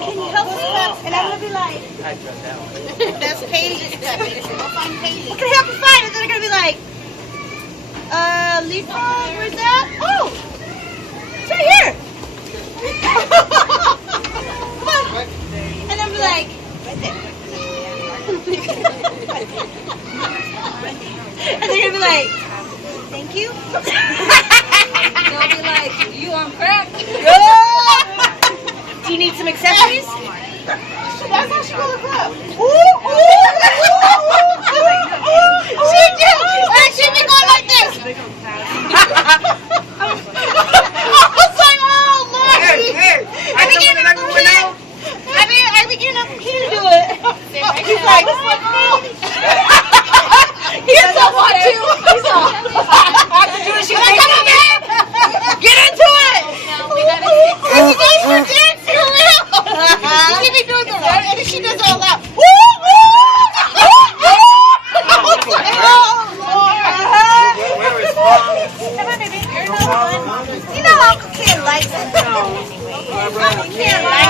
can you help me? And I'm gonna be like, That's Katie's stuff. Go find Katie. what can I help you find? And then they're gonna be like, Lisa, where's that? Oh, it's right here. Come on. And I'm like, right there. And they're gonna be like, thank you. They'll be like, you on crack? Do you need some accessories? That's how she goes up. She do. And she be going like this. I was like, oh Lord. I be getting up from here. I be getting up from here to do it. He's like, he doesn't want to. He's all, she's like, come on, babe. Get into it. You guys were dancing around. She be doing the right, and she does it all out. You know Uncle Ken likes it. Uncle Ken likes it.